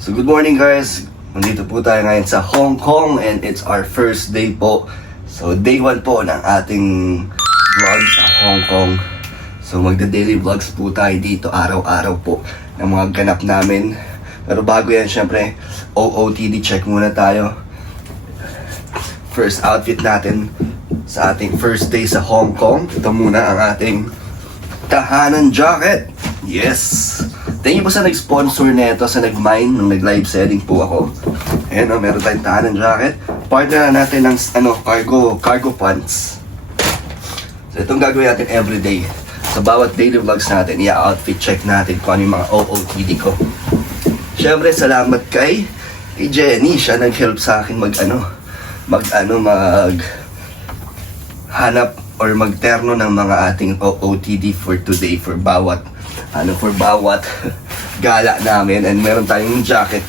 So good morning guys, nandito po tayo ngayon sa Hong Kong and it's our first day po. So day 1 po ng ating vlog sa Hong Kong. So magda-daily vlogs po tayo dito araw-araw po ng mga ganap namin. Pero bago yan syempre, OOTD check muna tayo. First outfit natin sa ating first day sa Hong Kong. Ito muna ang ating tahanan jacket. Yes! Thank you po sa nag-sponsor nito, sa nag-mine, nung nag-live selling po ako. Ayan o, meron tayong tahanan jacket. Partner na natin ng cargo pants. So itong gagawin natin everyday. Sa bawat daily vlogs natin, i-outfit check natin kung ano yung mga OOTD ko. Siyempre, salamat kay Jenny. Siya nag-help sa akin hanap or magterno ng mga ating OOTD for today, for bawat gala namin. And meron tayong jacket,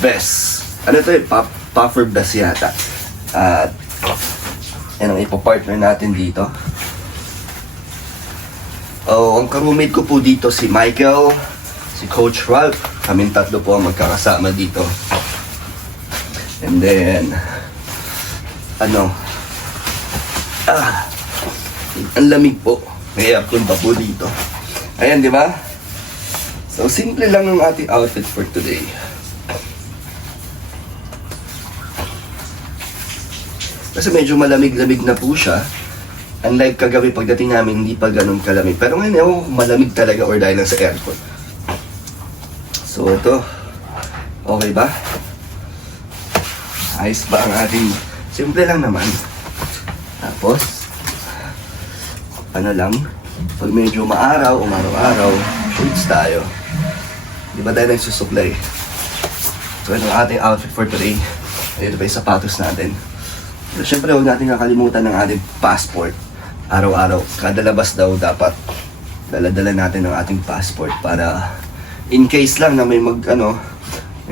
vest. Ano to puffer vest yata. At yan ang ipapartner natin dito. Oh, ang ka-roommate ko po dito si Michael, si Coach Ralph. Kaming tatlo po ang magkakasama dito. And then ang lamig po. May aircon pa po dito. Ayan, di ba? So, simple lang ang ating outfit for today. Kasi medyo malamig-lamig na po siya. Unlike kagabi pagdating namin, hindi pa ganun kalamig. Pero ngayon, ewan ko malamig talaga or dahil lang sa aircon. So, ito. Okay ba? Ayos ba ang ating... Simple lang naman. Tapos, pag medyo maaraw, umaraw-araw, shorts tayo. Di ba tayo nagsusuklay? So, ito ang ating outfit for today. Ito pa yung sapatos natin. So, syempre, huwag natin kakalimutan ng ating passport. Araw-araw, kada labas daw dapat dala-dala natin ang ating passport para in case lang na may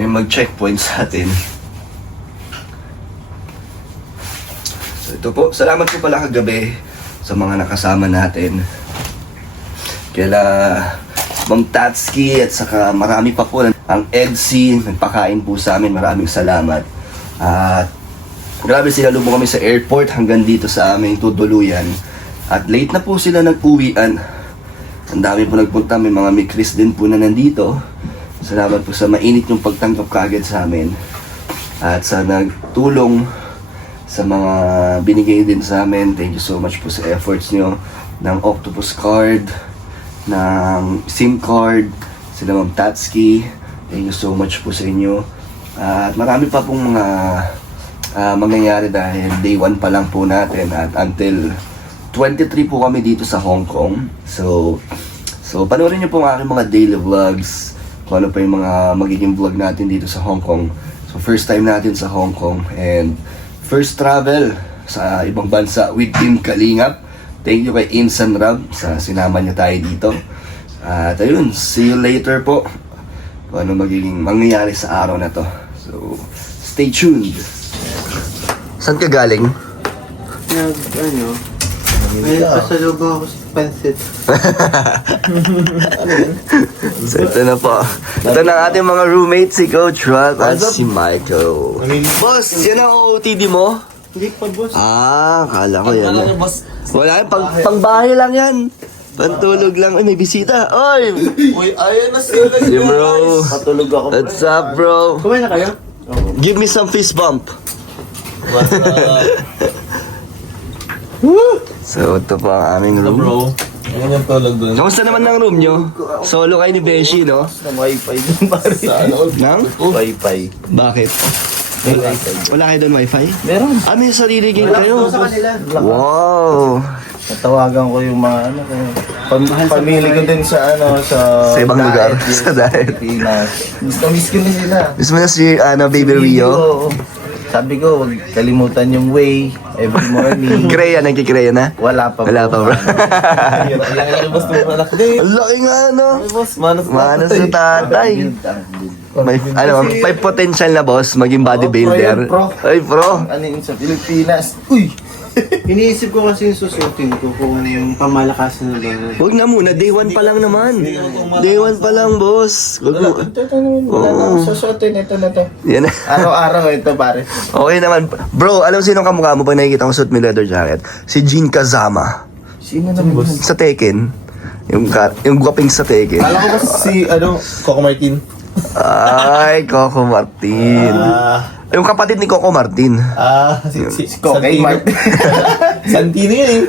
mag-checkpoint sa atin. So, ito po. Salamat po pala kagabi sa mga nakasama natin. Kaya Ma'am Tatski at saka marami pa po. Ang EDC, nagpakain po sa amin. Maraming salamat. At grabe, sinalubong kami sa airport hanggang dito sa aming tutuluyan. At late na po sila nag-uwian. Ang dami po nagpunta. May mga mikris din po na nandito. Salamat po sa mainit yung pagtanggap kaagad sa amin. At sa nagtulong sa mga binigay din sa amin. Thank you so much po sa efforts nyo. Ng Octopus card, ng SIM card, sila Ma'am Tatski. Thank you so much po sa inyo. At marami pa pong mga mangyayari dahil day 1 pa lang po natin. At until 23 po kami dito sa Hong Kong. So panoorin nyo po ang aking mga daily vlogs. Kung ano pa yung mga magiging vlog natin dito sa Hong Kong. So first time natin sa Hong Kong. And first travel sa ibang bansa with Team Kalingap. Thank you kay Insan Rab sa sinama niya tayo dito. At ayun, see you later po kung ano magiging mangyayari sa araw na to. So, stay tuned. Saan ka galing? May pasalubong ako sa pansit. So, ito na po. Ito na ang ating mga roommates, si Coach Ralph at si Michael. Boss, yan ang OOTD mo? Hindi pa, boss. Kala ko yan. Wala yan, pangbahay lang yan. Pantulog lang. Ay, may bisita. Oy! Uy, ayan na sila. Si bro. Patulog ako. What's up, bro? Kumain na kayo? Give me some fist bump. What's up? So, ito po ang aming room. Bro, ayan yung tulog doon. Kamusta naman ang room nyo? Solo kayo ni Beshi, no? Sa wifi doon, pare. Sa ano? Nang? Wifi. Bakit? Wala kayo doon wifi? Meron. May sarili game kayo. Sa kanila. Wow! Natawagan ko yung mga pamili ko din sa Sa ibang lugar, sa diet. Pilipinas. Miss ko na sila. Miss mo na si Baby Rio? Oo. Sabi ko, huwag kalimutan yung way every morning. Kreya, nagkikreya na? Wala pa, Wala pa, bro. Ang Ang laki nga, no? Manos sa tatay. May potential na boss, maging bodybuilder. pro. Ay, pro. Ano yun sa Pilipinas? Uy! Iniisip ko kasi yung susutin ko kung ano yung pamalakasan na ba. Huwag na muna, day 1 pa lang naman. Day 1 pa lang, boss. Wag mo. Ito naman, wala na akong susutin. Ito na to. Yan na. Araw-araw ito, pare. Okay naman. Bro, alam sino kamukha mo pag nakikita ko suit mo leather jacket? Si Jin Kazama. Sino naman yun? Sa Tekken. Yung gwaping sa Tekken. Alam ko ba si, Coco Martin? Ay, Coco Martin. Yung kapatid ni Coco Martin. Si Cocaine Martin. Santino yun eh.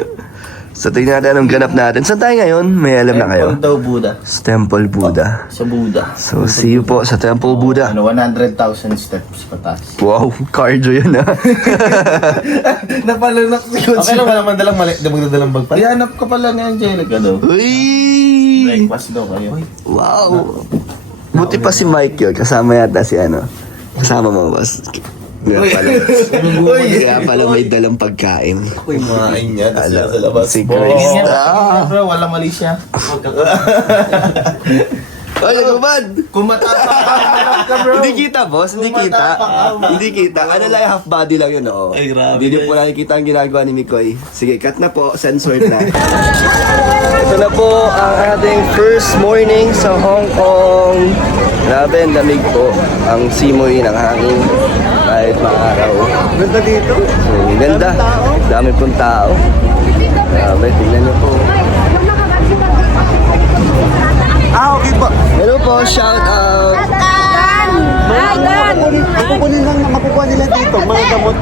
So, tingnan natin anong ganap natin. Saan tayo ngayon? May alam na kayo? Temple daw Buddha. Sa Temple Buddha. Sa Buddha. So, see you po sa Temple Buddha. 100,000 steps pataas. Wow, cardio yun ah. Napalanak si Okay lang, walang mandalang mali. Di magdadalang bag pa. Ihanap ka pala ni Angelica daw. Uy! Breakfast daw kayo. Wow! Buti pa si Mike yun. Kasama yata si ano. Kasama mo, boss. Kaya pala may dalang pagkain. Uy, kumain niya. Alam, Sa labas. si Grace. Bro, walang mali siya. Ay, nagumad! Kumatapak ka, bro. Hindi kita, boss. Hindi kita. Hindi kita. Ano lang, half body lang yun, oo. Ay, grabe. Hindi niyo po nakikita ang ginagawa ni Mikoy. Sige, cut na po. Censored na. Ito na po ang ating first morning sa Hong Kong. Grabe, ang lamig po. Ang simoy ng hangin. Kahit maaraw. Ganda dito. So, ganda. Dami pong tao. Grabe, tingnan niyo po. Okay po. Hello po, shout out. Makukunin lang na makukuha nila dito. Mga gamot.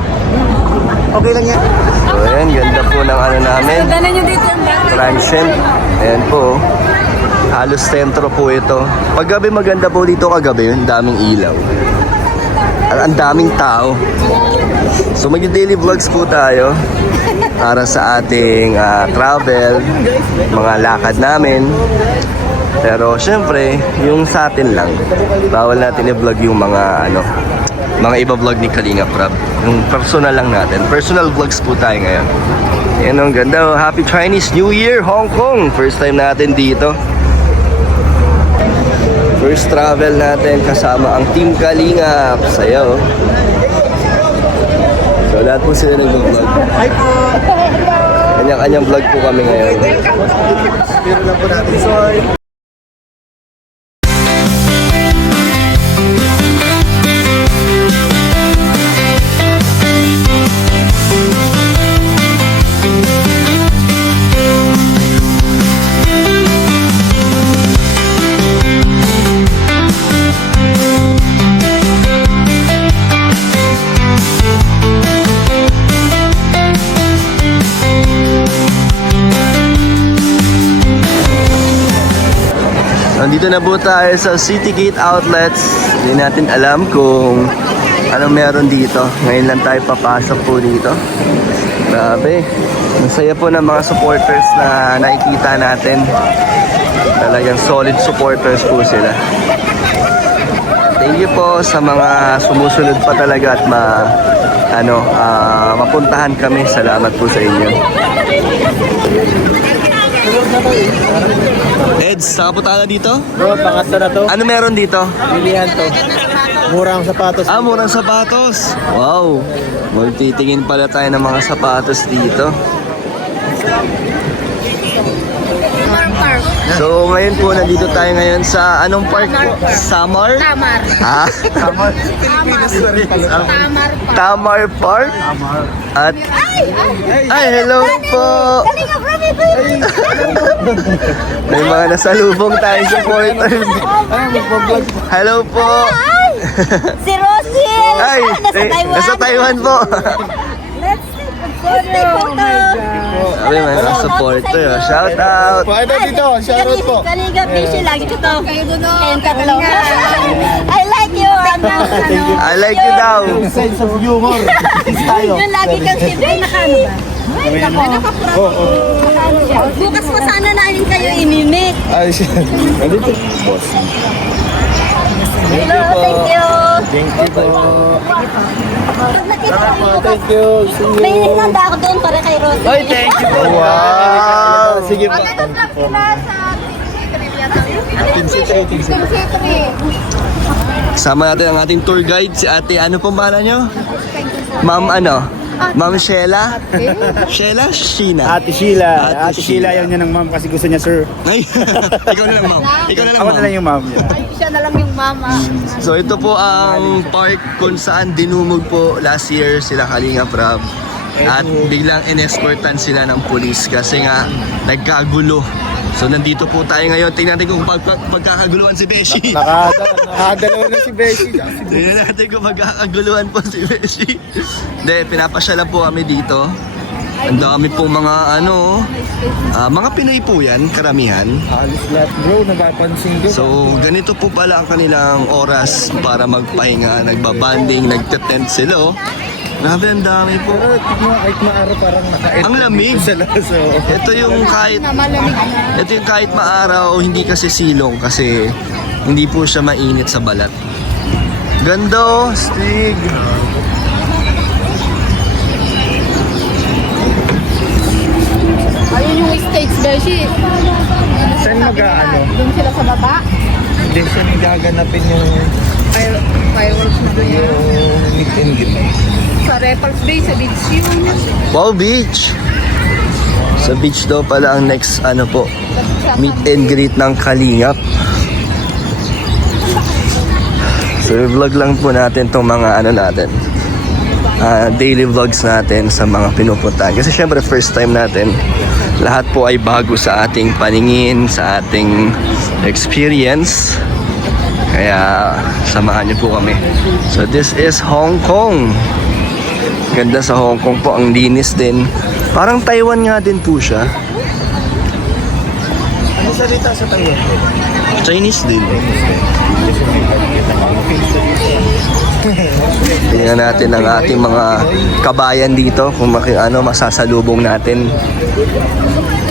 Okay lang yan. So, ayan, ganda po ng ano namin. Dala nyo dito yung Transient. Ayan po. Halos sentro po ito. Paggabi maganda po dito kagabi. Ang daming ilaw. At ang daming tao. So mag-daily vlogs po tayo para sa ating travel, mga lakad namin. Pero syempre, yung sa atin lang. Bawal natin i-vlog yung mga mga iba vlog ni Kalinga Prab. Yung personal lang natin. Personal vlogs po tayo ngayon. Yan ang ganda. Happy Chinese New Year, Hong Kong! First time natin dito. First travel natin kasama ang Team Kalinga. Sayo. So lahat po sila nag-vlog. Hi po. Kanyang-kanyang vlog po kami ngayon. Meron lang po natin. Sorry. Nandito na po tayo sa City Gate Outlets. Hindi natin alam kung ano meron dito. Ngayon lang tayo papasok po dito. Grabe. Masaya po ng mga supporters na nakikita natin. Talagang solid supporters po sila. Thank you po sa mga sumusunod pa talaga at mapuntahan kami. Salamat po sa inyo. Eds, nakapunta na dito? Bro, pangasta na to. Ano meron dito? Pilihan to. Murang sapatos. Murang sapatos. Wow. Magtitingin pala tayo ng mga sapatos dito. So, ngayon po, nandito tayo ngayon sa anong park po? Samar? Tamar. Ha? Tamar. Tamar Park? At, ay, hello po! Kalinga, Prami, baby! May mga nasalubong tayo supporters. Hello po! Si Rosie! Ay, nasa Taiwan po. Let's take photo! Sabi, may mga supporter. Shout out! Pakita dito. Shoutout po. Kalinga, busy lagi ko to. Kayong tatlo. I like you! I like you daw. Sense of humor. Tayo. Yung lagi kang si Ben. Nakano ba? Ay, nako. Bukas mo sana namin kayo imimik. Ay, siya. Nandito. Boss. Hello, thank you. Thank you po. Pag nakita mo, Thank you. See you. may nanda ako doon para kay Rosie. Ay, thank you po. Wow! Sige po. Ito lang sila sa Team City. Kasama natin ang ating tour guide, si ate, ano pong pangalan nyo? Ma'am ano? Ma'am Sheila? Sheila? Sheena? Ate Sheila. Ate Ate Sheila, Sheila. ayaw niya ng ma'am kasi gusto niya sir. Ay, ikaw na lang, ma'am. Ikaw na lang, Ako ma'am. na lang yung ma'am. Siya na lang yung mama. So ito po ang park kung saan dinumog po last year sila Kalinga Prab. At biglang inescortan sila ng pulis kasi nga nagkagulo. So nandito po tayo ngayon. Tingnan natin kung pagkakaguluhan si Beshi. Nakadalawa na si Beshi. Tingnan natin kung magkakaguluhan po si Beshi. Hindi, pinapasyalan po kami dito. Ang dami po mga mga Pinoy po yan, karamihan. Halos lahat bro, napapansin ko. So, ganito po pala ang kanilang oras para magpahinga. Nagbabanding, nagte-tent sila. Oh. Grabe, ang dami po. Pero kahit maaraw parang naka-edit. Ang lamig. Sa laso. Ito yung kahit Malamig na. ito yung kahit maaraw, hindi kasi silong kasi hindi po siya mainit sa balat. Ganda oh, Stig. Ayun yung stage, Beshi. Saan mag-ano? Doon sila sa baba. Hindi siya gaganapin yung Fireworks na doon yan. meet and greet. Sa Repulse Bay, sa beach yun. Wow, beach. Sa beach daw pala ang next po, meet and greet ng Kalingap. So, vlog lang po natin tong mga natin. Daily vlogs natin sa mga pinupuntahan. Kasi syempre first time natin. Lahat po ay bago sa ating paningin, sa ating experience. Kaya samahan niyo po kami. So this is Hong Kong. Ganda sa Hong Kong po, ang linis din. Parang Taiwan nga din po siya. Ano salita sa Taiwan? Chinese din. Tingnan natin ang ating mga kabayan dito kung masasalubong natin.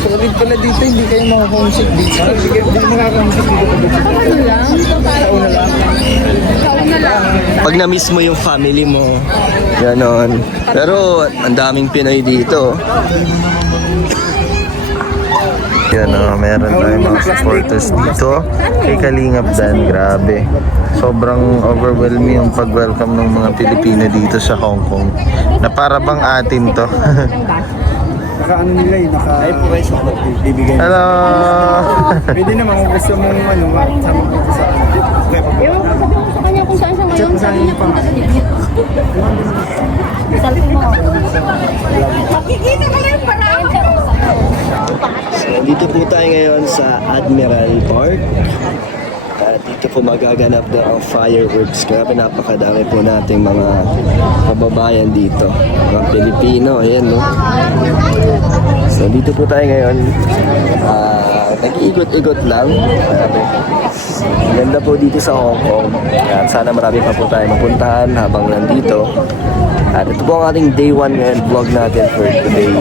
Solid pala dito, hindi kayo makakonsip dito. Hindi makakonsip dito. Taon na lang. Pag na-miss mo yung family mo, ganon. Pero ang daming Pinoy dito. Yan meron tayong mga supporters dito kay Kalingap Dan. Grabe. Sobrang overwhelming yung pag-welcome ng mga Pilipino dito sa Hong Kong. Na para bang atin to. Naka ano nila yun, naka bibigay. Hello! Pwede naman kung gusto mong sama ko sa Ewan ko sa kanya kung saan siya ngayon. Sabi niya punta sa niya. Salpin mo. Makikita ka rin para. So, dito po tayo ngayon sa Admiral Park. At dito po magaganap na ang fireworks. Grabe, napakadami po nating mga kababayan dito. Mga Pilipino, ayan no. So dito po tayo ngayon. Nag-iikot-ikot lang. Ganda po dito sa Hong Kong. At sana marami pa po tayo mapuntahan habang nandito. At ito po ang ating day 1 ngayon vlog natin for today.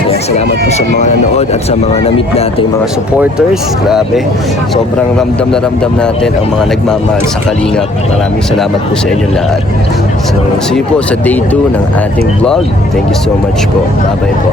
Kaya salamat po sa mga nanood at sa mga na-meet natin mga supporters. Grabe, sobrang ramdam na ramdam natin ang mga nagmamahal sa Kalingap. Maraming salamat po sa inyo lahat. So, see you po sa day 2 ng ating vlog. Thank you so much po. Bye-bye po.